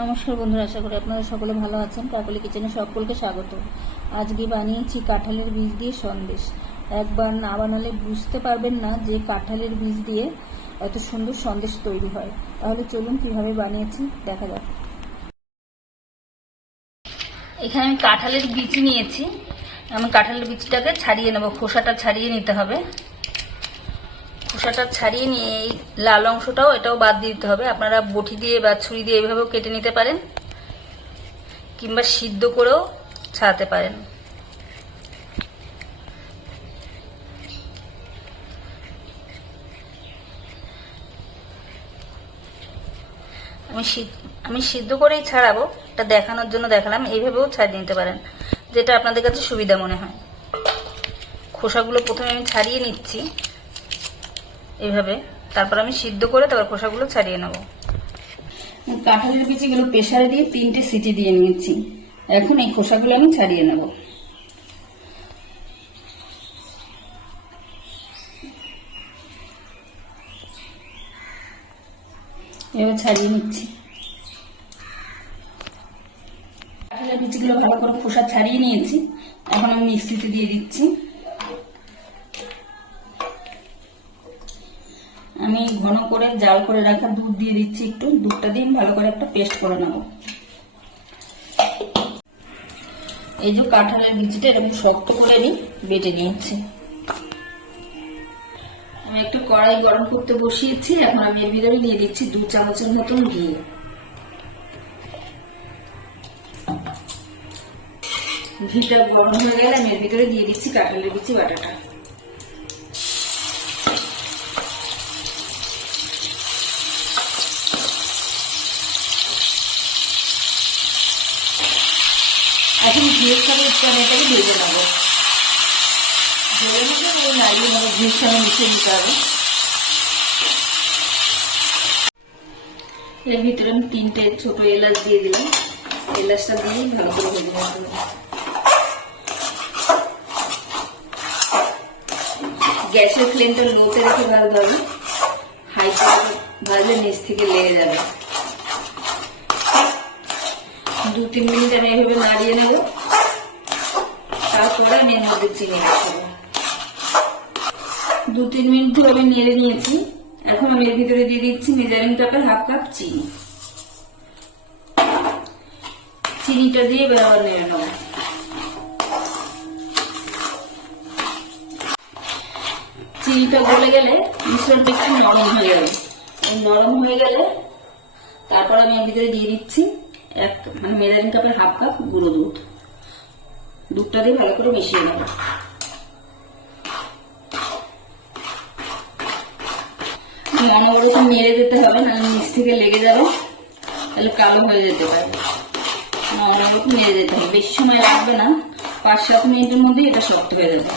নমস্কার বন্ধুরা, আশা করি আপনারা সকলে ভালো আছেন। কাকলি কিচেনে সকলকে স্বাগত। আজকে বানিয়েছি কাঁঠালের বীজ দিয়ে সন্দেশ। একবার না বানালে বুঝতে পারবেন না যে কাঁঠালের বীজ দিয়ে এত সুন্দর সন্দেশ তৈরি হয়। তাহলে চলুন কিভাবে বানিয়েছি দেখা যাক। এখানে আমি কাঁঠালের বীজ নিয়েছি। আমি কাঁঠালের বীজটাকে ছাড়িয়ে নেব, খোসাটা ছাড়িয়ে নিতে হবে। খোসাটা ছাড়িয়ে নিয়ে এই লাল অংশটাও এটাও বাদ দিতে হবে। আপনারা বটি দিয়ে বা ছুরি দিয়ে এইভাবেও কেটে নিতে পারেন, কিংবা সিদ্ধ করেও ছাড়াতে পারেন। আমি সিদ্ধ করেই ছাড়াবো, এটা দেখানোর জন্য দেখালাম। এইভাবেও ছাড়িয়ে নিতে পারেন, যেটা আপনাদের কাছে সুবিধা মনে হয়। খোসাগুলো প্রথমে আমি ছাড়িয়ে নিচ্ছি এইভাবে, তারপর আমি সিদ্ধ করে তারপর খোসাগুলো ছাড়িয়ে নেব। কাঁঠালের বীজগুলো প্রেসারে দিয়ে 3টে সিটি দিয়ে নিয়েছি। এখন এই খোসাগুলো আমি ছাড়িয়ে নেব। এবার ছাড়িয়ে নিচ্ছি। কাঁঠালের বীজগুলো ভালো করে খোসা ছাড়িয়ে নিয়েছি। এখন আমি মিক্সিতে দিয়ে দিচ্ছি। আমি ঘন করে জাল করে রাখা দুধ দিয়ে দিচ্ছি একটু। দুধটা দিয়ে ভালো করে একটা পেস্ট করে নেব। এই যে কাঁঠালের বীজটা এরকম শক্ত করে আমি বেটে নিয়েছি। আমি একটু কড়াই গরম করতে বসিয়েছি। এখন আমি এর ভিতরে দিয়ে দিচ্ছি 2 চামচের মতন ঘি। ঘিটা গরম হয়ে গেলে আমি এর ভিতরে দিয়ে দিচ্ছি কাঁঠালের বিচি বাটাটা। এখন ঘিয়ের সাথে আমি এটাকে ভেজে নেবো। ভেজে নিতে ওই নাড়িয়ে নেবো, ঘিয়ের সঙ্গে মিশিয়ে দিতে হবে। এর ভিতরে আমি 3টে ছোট এলাচ দিয়ে দিলাম। এলাচটা দিয়ে ভালো করে ভেজে নিতে হবে। গ্যাসের ফ্লেমটা লোতে রেখে ভাজতে হবে। হাই করে ভাজলে নিচ থেকে লেগে যাবে। 2-3 মিনিট আমি এইভাবে নাড়িয়ে নেব। তারপরে আমি এর মধ্যে চিনি রাখবো। 2-3 মিনিট ধরে আমি নেড়ে নিয়েছি। এখন আমি এর ভিতরে দিয়ে দিচ্ছি মেজারিং কাপের 1/2 কাপ চিনি। চিনিটা দিয়ে এবার আবার নেড়ে নেব। চিনিটা গলে গেলে মিশ্রণটা একটু নরম হয়ে যাবে। নরম হয়ে গেলে তারপর আমি এর ভিতরে দিয়ে দিচ্ছি মেজারিং কাপের 1/2 কাপ গুঁড়ো দুধ। দুধটা দিয়ে ভালো করে মিশিয়ে নেব। অনবরত নেড়ে যেতে হবে, নাহলে নিচ থেকে লেগে যাবে, তাহলে কালো হয়ে যেতে পারে। অনবরত নেড়ে যেতে হবে, বেশি সময় লাগবে না। 5-7 মিনিটের মধ্যে এটা শক্ত হয়ে যাবে।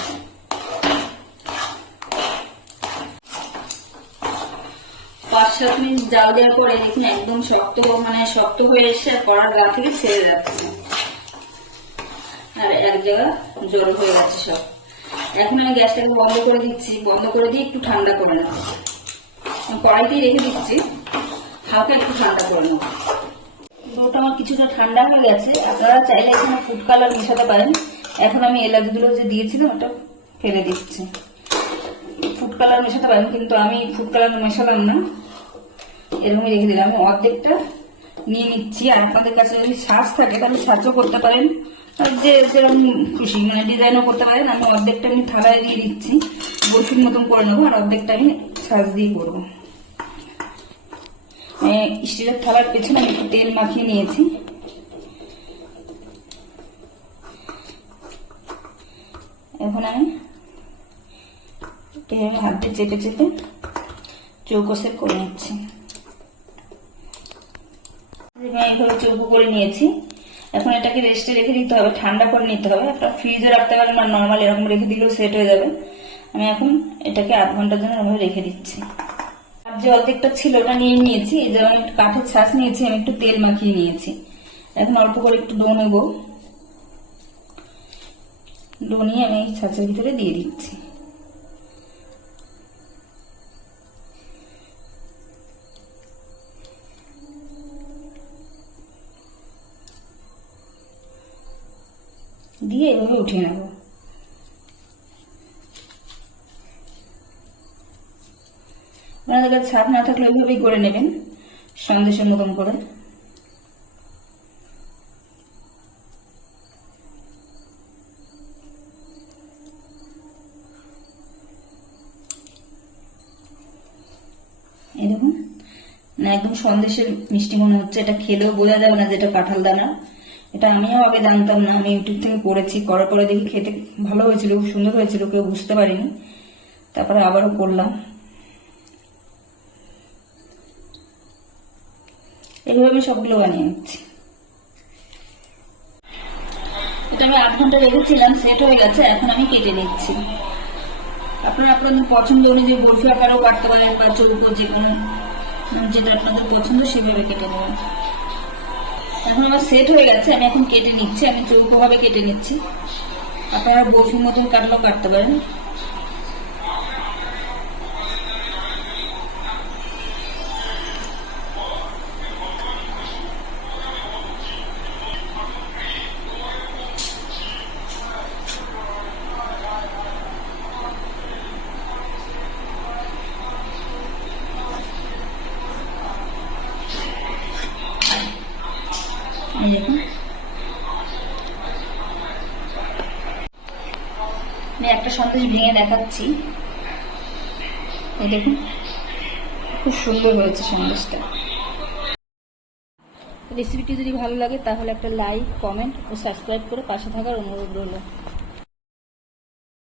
5-7 মিনিট জাল দেওয়ার পরে দেখুন একদম শক্ত হয়ে এসে কড়ার গা থেকে ছেড়ে যাচ্ছে আর এক জায়গা জড়ো হয়ে গেছে সব। এখন আমি গ্যাসটাকে বন্ধ করে দিচ্ছি। বন্ধ করে দিয়ে একটু ঠান্ডা করে নেব। কড়াইতেই রেখে দিচ্ছি, হালকা একটু ঠান্ডা করে নেব। ডোটা আমার কিছুটা ঠান্ডা হয়ে গেছে। আপনারা চাইলে এখানে ফুড কালার মেশাতে পারেন। এখন আমি এলাচগুলো যে দিয়েছিলাম ওটা ফেলে দিচ্ছি। ফুড কালার মেশাতে পারেন, কিন্তু আমি ফুড কালার মেশালাম না, এরকমই রেখে দিলাম। আমি অর্ধেকটা নিয়ে নিচ্ছি। আর আপনাদের কাছে যদি ছাঁচ থাকে তাহলে ছাঁচও করতে পারেন, আর যে যেরকম খুশি ডিজাইনও করতে পারেন। আমি অর্ধেকটা আমি থালায় দিয়ে দিচ্ছি, বরফির মতন করে নেবো, আর অর্ধেকটা আমি ছাঁচ দিয়ে করবো। স্টিলের থালার পেছনে আমি একটু তেল মাখিয়ে নিয়েছি। এখন আমি হাত দিয়ে চেপে চেপে চৌকো শেপ করে নিচ্ছি। এইভাবে চৌকো করে নিয়েছি। এখন এটাকে রেস্টে রেখে দিতে হবে, ঠান্ডা করে নিতে হবে। একটা ফ্রিজে রাখতে পারেন, বা নর্মাল এরকম রেখে দিলেও সেট হয়ে যাবে। আমি এখন এটাকে আধ ঘন্টার জন্য এভাবে রেখে দিচ্ছি। আর যে অর্ধেকটা ছিল ওটা নিয়ে নিয়েছি। এই যে আমি একটু কাঠের ছাঁচ নিয়েছি, আমি একটু তেল মাখিয়ে নিয়েছি। এখন অল্প করে একটু ডো নেব। ডো নিয়ে আমি এই ছাঁচের ভিতরে দিয়ে দিচ্ছি। দিয়ে এভাবে উঠিয়ে নেব। আপনাদের কাছে ছাদ না থাকলে এভাবেই করে নেবেন, সন্দেশের মতন করে। এই দেখুন, না একদম সন্দেশের মিষ্টি মনে হচ্ছে। এটা খেলেও বোঝা যাবে না যেটা কাঁঠাল দানা। এটা আমিও আগে জানতাম না, আমি ইউটিউব থেকে করেছি, করার পরে দেখি খেতে ভালো হয়েছিল, খুব সুন্দর হয়েছিল, কেউ বুঝতে পারিনি। তারপরে আবারও করলাম। এইভাবে আমি সবগুলো বানিয়ে নিচ্ছি। এটা আমি 8 ঘন্টা রেখেছিলাম, সেট হয়ে গেছে। এখন আমি কেটে নিচ্ছি। আপনারা আপনাদের পছন্দ অনুযায়ী বরফি আকারেও কাটতে পারেন বা চৌকো, যে কোনো যেটা আপনাদের পছন্দ সেভাবে কেটে নেবেন। এখন আমার সেট হয়ে গেছে, আমি এখন কেটে নিচ্ছি। আমি চৌকো ভাবে কেটে নিচ্ছি, আপনারা বরফির মতন কাটলেও কাটতে পারেন। এই দেখুন, আমি একটা সন্দেশ ভেঙে দেখাচ্ছি। এই দেখুন, খুব সুন্দর হয়েছে সন্দেশটা। রেসিপিটি যদি ভালো লাগে তাহলে একটা লাইক, কমেন্ট ও সাবস্ক্রাইব করে পাশে থাকার অনুরোধ রইল।